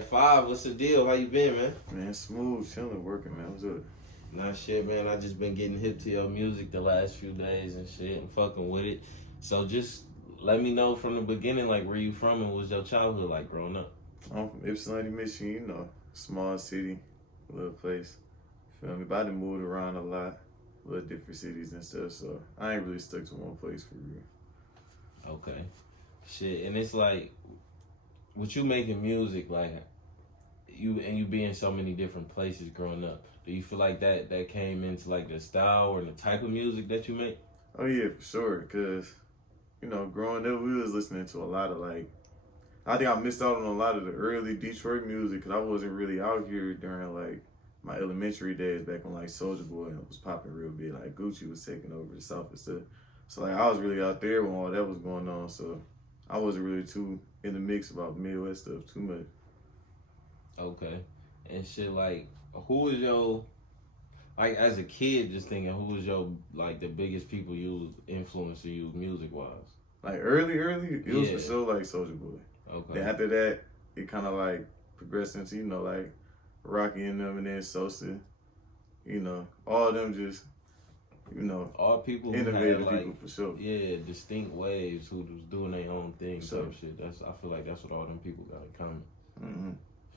Hey, Five, what's the deal? How you been, man? Man, smooth, chilling, working, man. What's up? Nah, shit, man. I just been getting hip to your music the last few days and shit and fucking with it. So just let me know from the beginning, like, where you from and what was your childhood like growing up? I'm from Ypsilanti, Michigan, you know, small city, little place. Feel me? But I done moved around a lot, little different cities and stuff, so I ain't really stuck to one place for real. Okay. Shit, and it's like, with you making music, like, you be in so many different places growing up. Do you feel like that came into, like, the style or the type of music that you make? Oh yeah, for sure, because, you know, growing up, we was listening to a lot of, like, I think I missed out on a lot of the early Detroit music because I wasn't really out here during, like, my elementary days back when, like, Soulja Boy was popping real big. Like, Gucci was taking over the South and stuff. So, like, I was really out there when all that was going on, so I wasn't really too in the mix about Midwest stuff too much. Okay. And shit, like, who was your, like, as a kid, just thinking, who was your, like, the biggest people you influencing you music-wise? Like, early, it was Yeah. for sure, like, Soulja Boy. Okay. Then after that, it kind of, like, progressed into, you know, like, Rocky and them and then Sosa. You know, all of them just, you know, All people who innovative had, like, people for sure. yeah, distinct waves, who was doing their own thing Sure. type shit. I feel like that's what all them people got in common. Mm-hmm.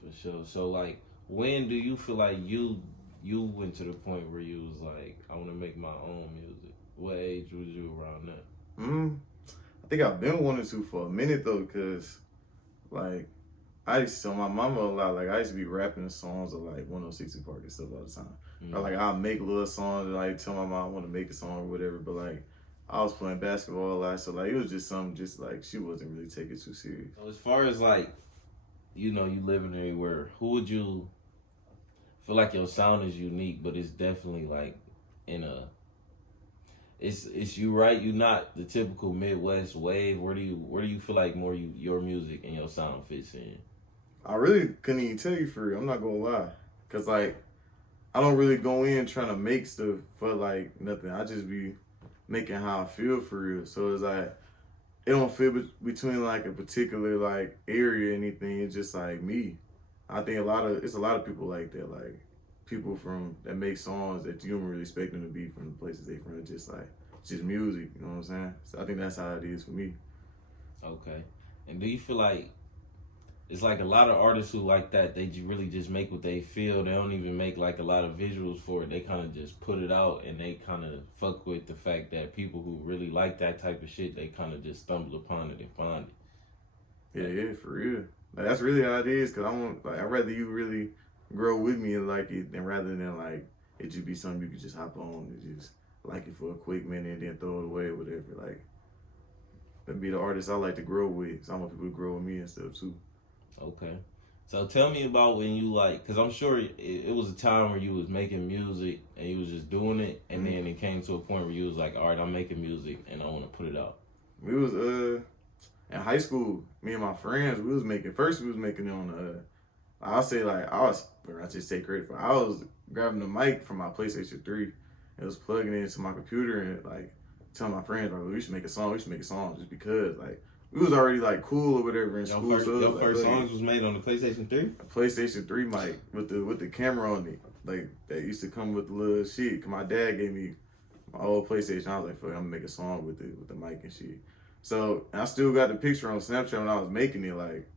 For sure. So, like, when do you feel like you went to the point where you was like, I want to make my own music? What age was you around that? I think I've been wanting to for a minute though, cause like I used to tell my mama a lot. Like I used to be rapping songs of like 106 Park and stuff all the time. Mm-hmm. Or like I'll make little songs and like tell my mom I want to make a song or whatever. But like I was playing basketball a lot, so like it was just something just like she wasn't really taking it too serious. So as far as like, you know, you living everywhere, who would you feel like your sound is unique, but it's definitely like in a, it's you, right? You not the typical Midwest wave. Where do you feel like more your music and your sound fits in? I really couldn't even tell you for real. I'm not gonna lie, cause like I don't really go in trying to make stuff for like nothing. I just be making how I feel for real. So it's like it don't fit between like a particular like area or anything. It's just like me. I think it's a lot of people like that. Like people from that make songs that you don't really expect them to be from the places they from. Just like just music. You know what I'm saying? So I think that's how it is for me. Okay. And do you feel like it's like a lot of artists who like that, they really just make what they feel. They don't even make like a lot of visuals for it. They kind of just put it out and they kind of fuck with the fact that people who really like that type of shit, they kind of just stumble upon it and find it. Yeah, for real. Like that's really how it is. Cause I'd rather you really grow with me and like it than rather than like it just be something you could just hop on and just like it for a quick minute and then throw it away or whatever. Like that'd be the artist I like to grow with. So I want people to grow with me and stuff too. Okay. So tell me about when you like, because I'm sure it was a time where you was making music and you was just doing it, and then it came to a point where you was like, all right, I'm making music and I want to put it out. We was in high school, me and my friends, we was making it on I'll say like I just take credit for it. I was grabbing the mic from my PlayStation 3 and was plugging it into my computer and like telling my friends like we should make a song just because like we was already like cool or whatever in school. Your first songs was made on the PlayStation 3? A PlayStation 3 mic with the camera on it. Like that used to come with the little shit. Cause my dad gave me my old PlayStation. I was like, fuck, I'm gonna make a song with the mic and shit. So I still got the picture on Snapchat when I was making it. Like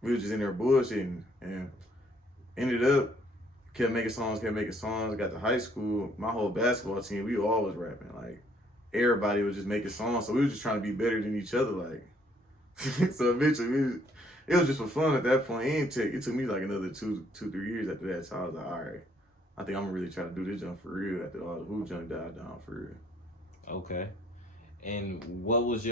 we was just in there bullshitting and ended up kept making songs. Got to high school, my whole basketball team, we all was rapping. Like everybody was just making songs. So we was just trying to be better than each other. Like so eventually it was just for fun at that point. It took me like another 3 years after that. So I was like, all right, I think I'm gonna really try to do this jump for real after all the hoop junk died down for real. Okay. And what was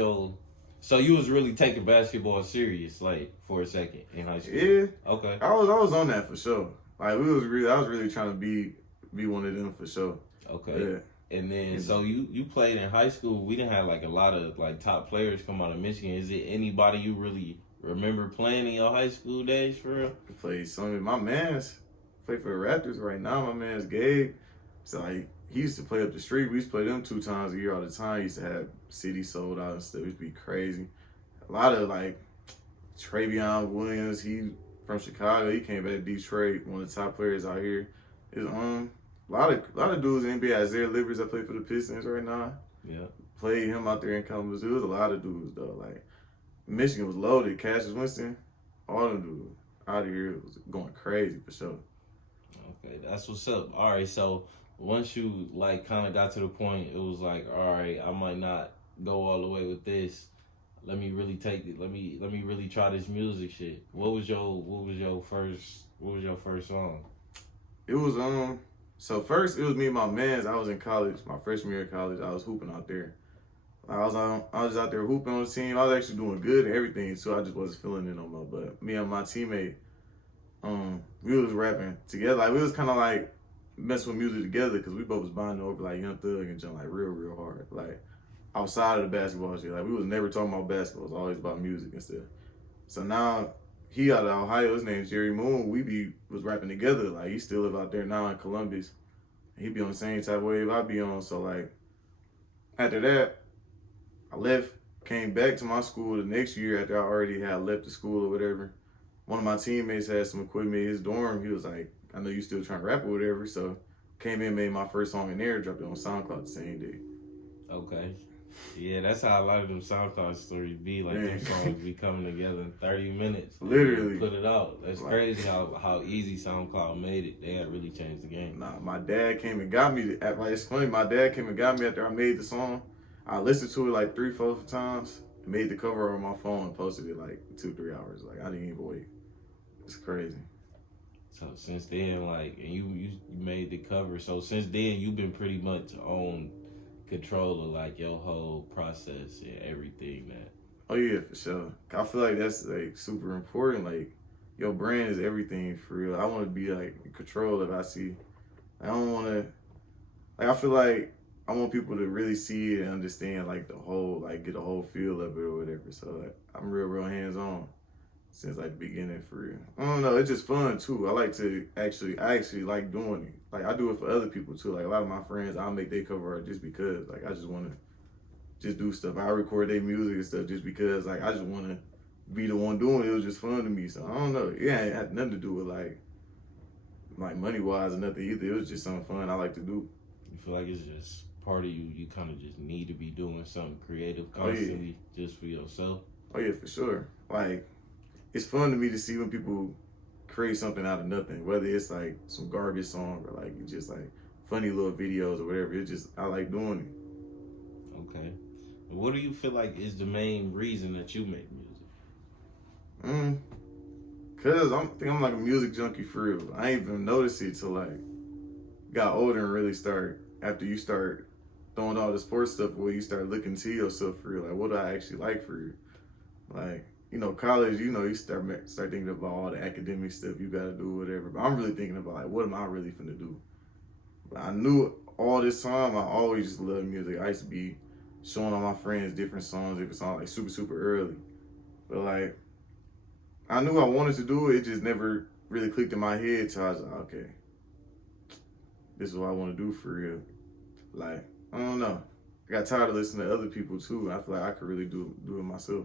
so you was really taking basketball serious, like, for a second in high school? Yeah. Okay. I was on that for sure. Like I was really trying to be one of them for sure. Okay. Yeah. And then, so you played in high school. We didn't have like a lot of like top players come out of Michigan. Is it anybody you really remember playing in your high school days for real? I played some of my man's play for the Raptors right now. My man's Gabe. So like he used to play up the street. We used to play them 2 times a year all the time. He used to have city sold out and stuff. It used to be crazy. A lot of like Travion Williams. He from Chicago. He came back to Detroit, one of the top players out here. Is a lot of dudes in the NBA. Isaiah Livers that play for the Pistons right now. Yeah. Played him out there in Columbus. There was a lot of dudes though. Like Michigan was loaded. Cassius Winston, all them dudes out of here was going crazy for sure. Okay, that's what's up. All right, so once you like kind of got to the point, it was like, all right, I might not go all the way with this. Let me really take it. Let me really try this music shit. What was your first song? It was so first it was me and my mans. I was in college, my freshman year of college. I was hooping out there. I was out there hooping on the team. I was actually doing good and everything, so I just wasn't feeling it no more. But me and my teammate, we was rapping together. Like we was kind of like messing with music together because we both was bonding over like Young Thug and John like real hard. Like outside of the basketball shit, like we was never talking about basketball. It was always about music and stuff. So now he out of Ohio. His name's Jerry Moon. We was rapping together. Like he still live out there now in Columbus. He be on the same type of wave I be on. So like after that, I left, came back to my school the next year after I already had left the school or whatever. One of my teammates had some equipment in his dorm. He was like, I know you still trying to rap or whatever. So came in, made my first song in there, dropped it on SoundCloud the same day. Okay. Yeah, that's how a lot of them SoundCloud stories be. Like, them songs be coming together in 30 minutes. Literally. Put it out. That's crazy how easy SoundCloud made it. They had really changed the game. Nah, my dad came and got me. Like, it's funny, my dad came and got me after I made the song. I listened to it like 3-4 times, made the cover on my phone and posted it like 2-3 hours. Like, I didn't even wait. It's crazy. So since then, like, and you made the cover. So since then, you've been pretty much on control of like your whole process and everything that. Oh yeah, for sure. I feel like that's like super important. Like your brand is everything for real. I want to be like in control of. I see. I don't want to. Like I feel like I want people to really see it and understand like the whole, like get a whole feel of it or whatever. So like I'm real hands on since like the beginning for real. I don't know. It's just fun too. I actually like doing it. Like I do it for other people too. Like a lot of my friends, I'll make their cover art just because. Like I just want to just do stuff. I record their music and stuff just because. Like I just want to be the one doing it. It was just fun to me. So I don't know. It ain't had nothing to do with like money wise or nothing either. It was just something fun I like to do. You feel like it's just part of you. You kind of just need to be doing something creative constantly just for yourself. Oh yeah, for sure. Like it's fun to me to see when people create something out of nothing, whether it's like some garbage song or like just like funny little videos or whatever. It's just I like doing it. Okay. What do you feel like is the main reason that you make music? Cause I think I'm like a music junkie for real. I ain't even noticed it till like got older and really start after you start throwing all the sports stuff away, you start looking to yourself for real. Like what do I actually like for real? Like, you know, college, you know, you start thinking about all the academic stuff you gotta do, whatever. But I'm really thinking about like, what am I really finna do? But I knew all this time, I always just loved music. I used to be showing all my friends different songs like super early. But like, I knew I wanted to do it. It just never really clicked in my head till I was like, okay, this is what I want to do for real. Like, I don't know. I got tired of listening to other people too. I feel like I could really do it myself.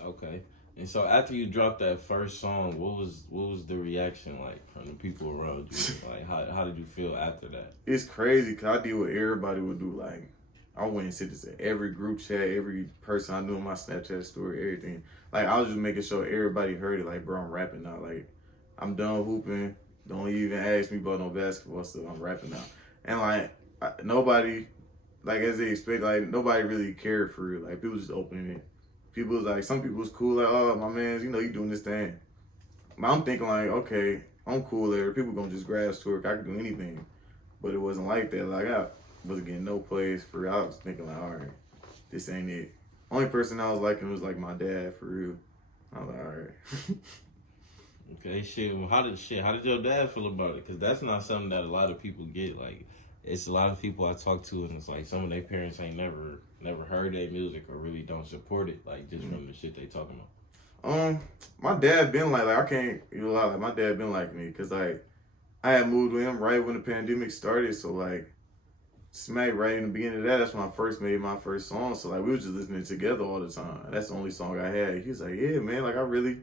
Okay. And so after you dropped that first song, what was the reaction like from the people around you? Like how did you feel after that? It's crazy because I did what everybody would do. Like I went and sent this to every group chat, every person I knew in my Snapchat story, everything. Like I was just making sure everybody heard it. Like bro, I'm rapping now. Like I'm done hooping. Don't even ask me about no basketball stuff. I'm rapping now. And like nobody, like as they expect, like nobody really cared for real. Like people just opening it. People was like, some people was cool, like, oh, my man, you know, you doing this thing. But I'm thinking like, okay, I'm cool there. People gonna just grasp to it. I can do anything. But it wasn't like that. Like, I wasn't getting no plays for real. I was thinking like, all right, this ain't it. Only person I was liking was like my dad for real. I was like, all right. Okay, shit. Well, how did your dad feel about it? Because that's not something that a lot of people get. Like, it's a lot of people I talk to, and it's like some of their parents ain't never heard their music or really don't support it, like just from the shit they talking about. My dad been like I can't, you know, like my dad been like me, because like I had moved with him right when the pandemic started, so like smack right in the beginning of that's when I first made my first song. So like we was just listening together all the time. That's the only song I had. He's like, yeah man, like I really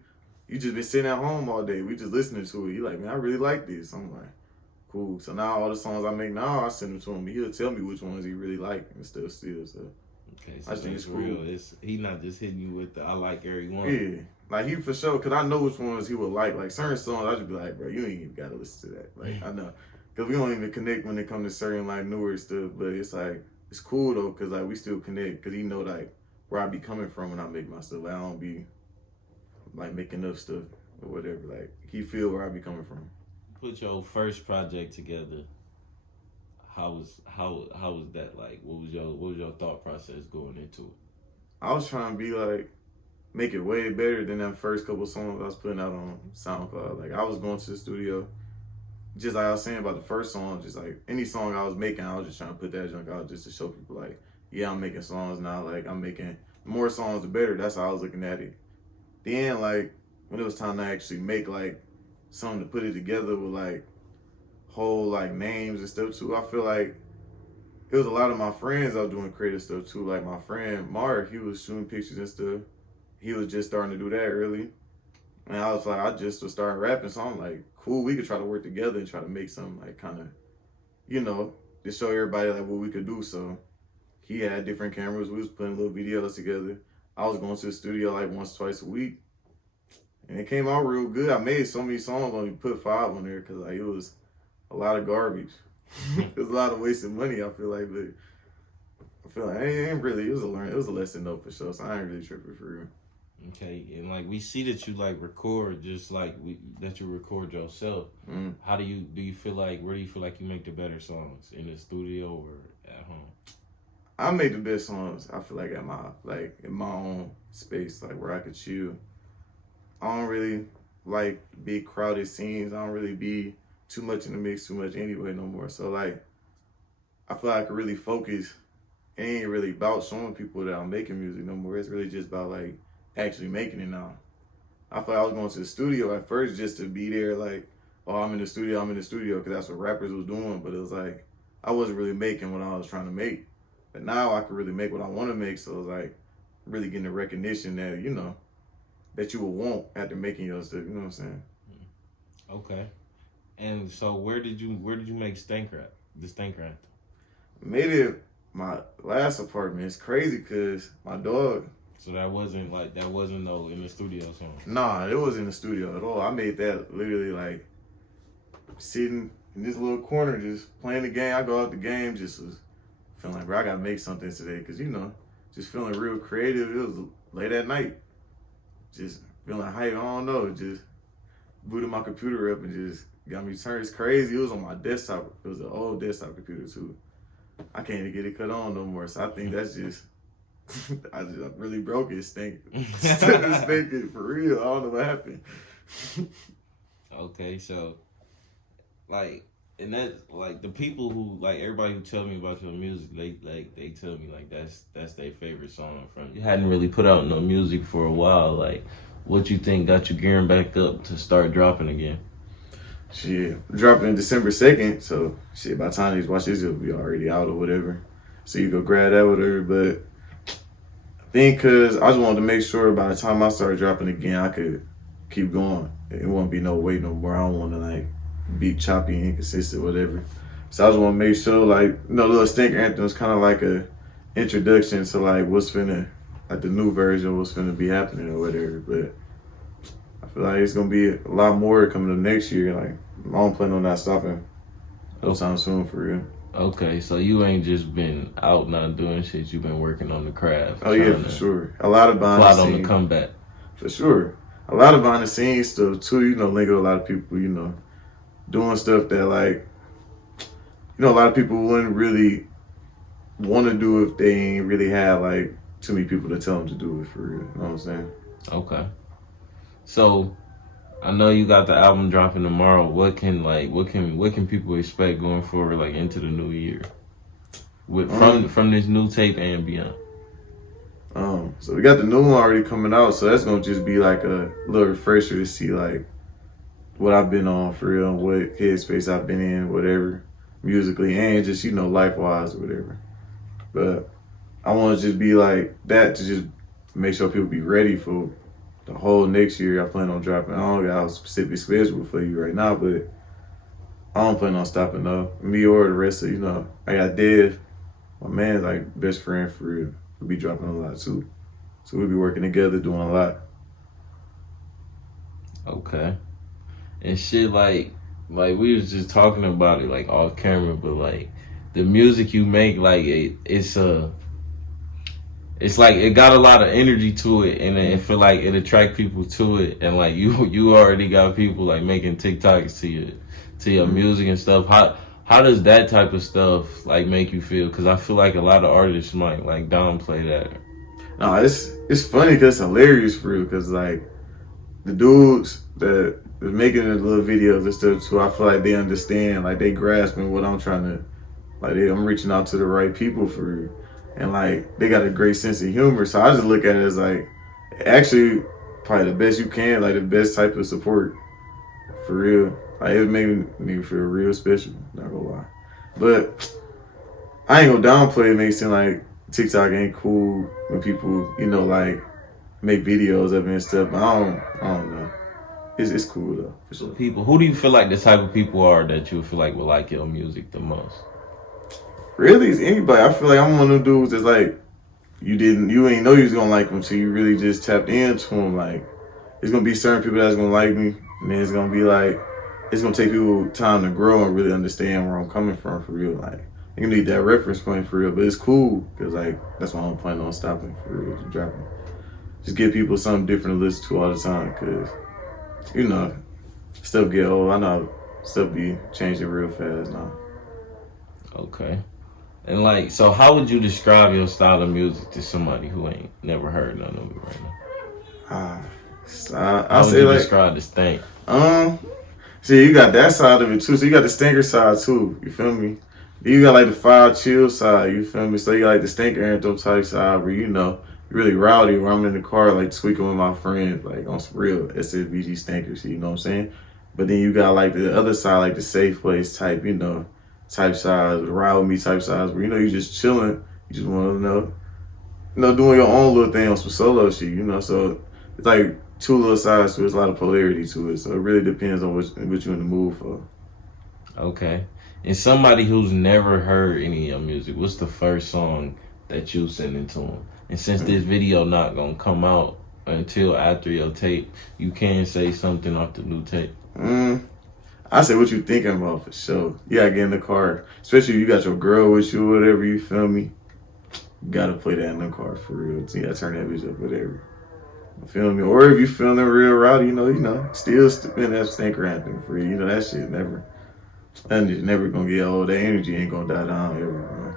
you just been sitting at home all day. We just listening to it. You like, man, I really like this. I'm like, cool. So now all the songs I make now, I send them to him. He'll tell me which ones he really like and stuff still. So Okay, so I think that's it's cool. real. He not just hitting you with the I like every one. Yeah, like he for sure, cause I know which ones he would like. Like certain songs, I just be like, bro, you ain't even gotta listen to that. Like I know, cause we don't even connect when it comes to certain like newer stuff. But it's like it's cool though, cause like we still connect, cause he know like where I be coming from when I make my stuff. Like I don't be like making up stuff or whatever. Like he feel where I be coming from. Put your first project together. How was that like? What was your thought process going into it? I was trying to be like make it way better than that first couple songs I was putting out on SoundCloud. Like I was going to the studio, just like I was saying about the first song, just like any song I was making, I was just trying to put that junk out just to show people like, yeah, I'm making songs now. Like I'm making more songs the better. That's how I was looking at it. Then like when it was time to actually make like something to put it together with like whole like names and stuff too, I feel like it was a lot of my friends I was doing creative stuff too. Like my friend Mark, he was shooting pictures and stuff. He was just starting to do that early. And I was like, I just was starting rapping, so I'm like, cool, we could try to work together and try to make something like kind of, you know, to show everybody like what we could do. So he had different cameras. We was putting little videos together. I was going to the studio like once, twice a week. And it came out real good. I made so many songs, only put 5 on there because like it was a lot of garbage. It was a lot of wasted money, I feel like, but I feel like it ain't really, it was a lesson though for sure, so I ain't really tripping for real. Okay, and like we see that you like record, just like that you record yourself. How do you feel like? Where do you feel like you make the better songs, in the studio or at home? I make the best songs. I feel like in my own space, like where I could chill. I don't really like big crowded scenes. I don't really be too much in the mix too much anyway no more. So like, I feel like I could really focus. It ain't really about showing people that I'm making music no more. It's really just about like actually making it now. I thought I was going to the studio at first just to be there like, oh, I'm in the studio, because that's what rappers was doing. But it was like, I wasn't really making what I was trying to make. But now I can really make what I want to make. So it's like, really getting the recognition that, you know, that you will want after making your stuff. You know what I'm saying? Okay. And so where did you make the Stanker Anthem? Made it my last apartment. It's crazy because my dog. So that wasn't no in the studio song. Nah, it wasn't in the studio at all. I made that literally like sitting in this little corner just playing the game. I go out the game just was feeling like, bro, I gotta make something today because, you know, just feeling real creative. It was late at night. Just feeling hype. I don't know. Just booted my computer up and just got me turned. It's crazy. It was on my desktop. It was an old desktop computer too. I can't even get it cut on no more. So I think that's just, I really broke it. Stinking for real. I don't know what happened. Okay, so like, and that like the people who like everybody who tell me about your music, they tell me like that's their favorite song from you. You hadn't really put out no music for a while. Like, what you think got you gearing back up to start dropping again? Shit, dropping December 2nd, so shit, by the time these watch this, it'll be already out or whatever. So you go grab that with her, but I think because I just wanted to make sure by the time I started dropping again, I could keep going. It won't be no wait no more. I don't want to like be choppy and inconsistent, whatever. So I just want to make sure, like, you know, little Stanker Anthem is kind of like a introduction to like what's finna, like the new version, what's finna be happening or whatever. But I feel like it's gonna be a lot more coming up next year. Like, I don't plan on not stopping no time soon for real. Okay, so you ain't just been out not doing shit. You've been working on the craft. Oh yeah, for sure. A lot of behind the scenes. Plot on the comeback. For sure. A lot of behind the scenes stuff too. You know, link with a lot of people. You know, doing stuff that like, you know, a lot of people wouldn't really want to do if they ain't really had like too many people to tell them to do it for real. You know what I'm saying? Okay. So, I know you got the album dropping tomorrow. What can people expect going forward, like into the new year, with from this new tape and beyond? So we got the new one already coming out, so that's gonna just be like a little refresher to see like what I've been on for real, what headspace I've been in, whatever, musically and just, you know, life wise or whatever. But I want to just be like that to just make sure people be ready for the whole next year I plan on dropping. I don't got a specific schedule for you right now, but I don't plan on stopping though. Me or the rest of, I got Dev, my man's like best friend for real. We'll be dropping a lot too. So we'll be working together, doing a lot. Okay. And shit, like we was just talking about it, like, off camera, but, like, the music you make, like, it's like, it got a lot of energy to it, and it feel like it attract people to it, and, like, you already got people, like, making TikToks to your music and stuff. How does that type of stuff, like, make you feel? Because I feel like a lot of artists might, like, downplay that. No, it's funny because it's hilarious for real. Because, like, the dudes that is making the little videos and stuff too, I feel like they understand, like, they grasping what I'm trying to, like, I'm reaching out to the right people for real. And, like, they got a great sense of humor. So I just look at it as, like, actually probably the best you can, like, the best type of support for real. Like, it made me feel real special, not gonna lie. But I ain't gonna downplay it, make it seem like TikTok ain't cool when people, like, make videos of it and stuff. But I don't know. It's cool though, for sure. People, who do you feel like the type of people are that you feel like would like your music the most? Really, it's anybody. I feel like I'm one of them dudes that's like, you ain't know you was gonna like them until you really just tapped into them. Like, there's gonna be certain people that's gonna like me, and then it's gonna be like, it's gonna take people time to grow and really understand where I'm coming from for real. Like, you need that reference point for real, but it's cool because, like, that's why I'm planning on stopping for real, dropping. Just give people something different to listen to all the time because, stuff get old. I know stuff be changing real fast now. Okay. And, like, so how would you describe your style of music to somebody who ain't never heard none of it right now? I would say, you like, describe the stank? See, you got that side of it too. So you got the Stanker side too. You feel me? Then you got like the Fire Chill side. You feel me? So you got like the Stanker Anthem type side where you're really rowdy. Where I'm in the car like tweaking with my friends, like on some real SSBG Stanker shit. You know what I'm saying? But then you got like the other side, like the safe place type. Type size, ride with me type size. Where you just chilling. You just want to doing your own little thing on some solo shit. So it's like two little sides to it. There's a lot of polarity to it. So it really depends on what you're in the mood for. Okay. And somebody who's never heard any of your music, what's the first song that you sending to them? And since this video not gonna come out until after your tape, you can say something off the new tape. I say what you thinking about for sure. You gotta get in the car. Especially if you got your girl with you or whatever, you feel me? You gotta play that in the car for real. So you gotta turn that bitch up, whatever. You feel me? Or if you feeling real rowdy, still spin that Stanker Anthem for real. That shit never gonna get old. That energy ain't gonna die down ever, man.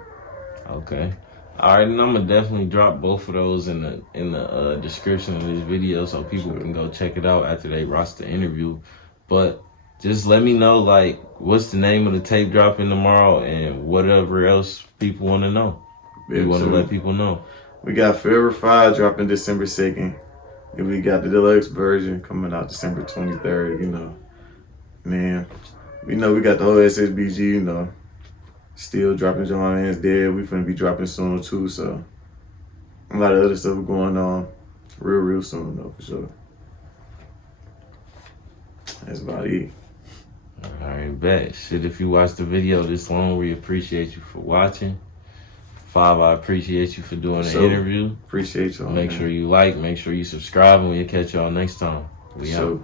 Okay. All right, and I'm gonna definitely drop both of those in the description of this video so people can go check it out after they watch the interview. But just let me know, like, what's the name of the tape dropping tomorrow and whatever else people want to know. We want to let people know. We got Forever 5 dropping December 2nd. And we got the deluxe version coming out December 23rd, Man, we got the whole SSBG, still dropping John Man's Dead. We finna be dropping soon too, so a lot of other stuff going on real soon though, for sure. That's about it. All right, bet. Shit, if you watched the video this long, we appreciate you for watching. 5, I appreciate you for doing the interview. Appreciate y'all. Make sure you like, make sure you subscribe, and we'll catch y'all next time. We out.